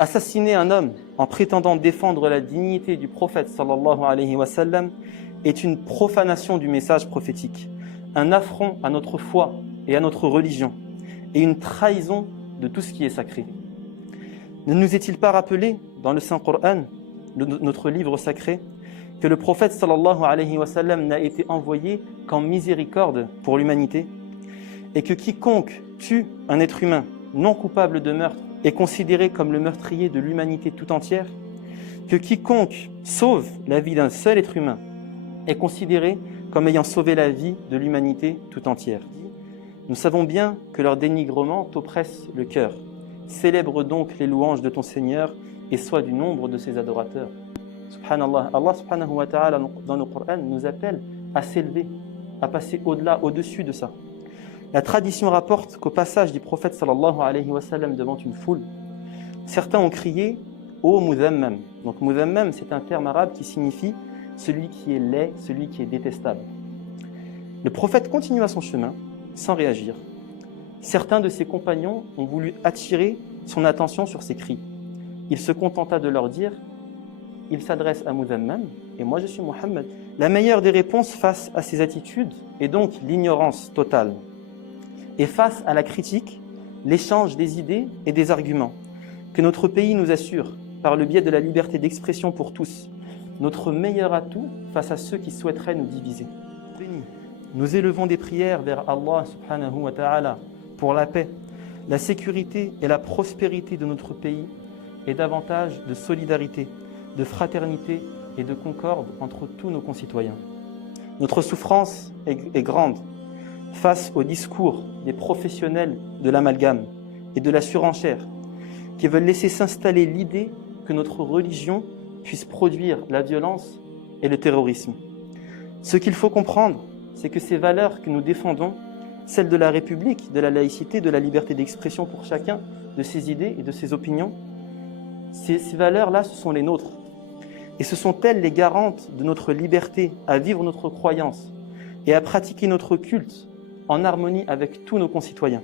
Assassiner un homme en prétendant défendre la dignité du prophète sallallahu alayhi wa sallam est une profanation du message prophétique, un affront à notre foi et à notre religion, et une trahison de tout ce qui est sacré. Ne nous est-il pas rappelé dans le Saint-Coran, notre livre sacré, que le prophète sallallahu alayhi wa sallam n'a été envoyé qu'en miséricorde pour l'humanité, et que quiconque tue un être humain non coupable de meurtre est considéré comme le meurtrier de l'humanité tout entière, que quiconque sauve la vie d'un seul être humain est considéré comme ayant sauvé la vie de l'humanité tout entière. Nous savons bien que leur dénigrement t'oppresse le cœur. Célèbre donc les louanges de ton Seigneur et sois du nombre de ses adorateurs. Subhanallah, Allah subhanahu wa ta'ala dans le Coran nous appelle à s'élever, à passer au-delà, au-dessus de ça. La tradition rapporte qu'au passage du prophète sallallahu alayhi wa sallam devant une foule, certains ont crié « Ô Mudhammam ». Donc Mudhammam, c'est un terme arabe qui signifie « celui qui est laid, celui qui est détestable ». Le prophète continua son chemin sans réagir. Certains de ses compagnons ont voulu attirer son attention sur ces cris. Il se contenta de leur dire « Il s'adresse à Mudhammam et moi je suis Muhammad ». La meilleure des réponses face à ces attitudes est donc l'ignorance totale. Et face à la critique, l'échange des idées et des arguments que notre pays nous assure par le biais de la liberté d'expression pour tous, notre meilleur atout face à ceux qui souhaiteraient nous diviser. Nous élevons des prières vers Allah subhanahu wa ta'ala pour la paix, la sécurité et la prospérité de notre pays et davantage de solidarité, de fraternité et de concorde entre tous nos concitoyens. Notre souffrance est grande face au discours des professionnels de l'amalgame et de la surenchère qui veulent laisser s'installer l'idée que notre religion puisse produire la violence et le terrorisme. Ce qu'il faut comprendre, c'est que ces valeurs que nous défendons, celles de la République, de la laïcité, de la liberté d'expression pour chacun, de ses idées et de ses opinions, ces valeurs-là, ce sont les nôtres. Et ce sont elles les garantes de notre liberté à vivre notre croyance et à pratiquer notre culte en harmonie avec tous nos concitoyens.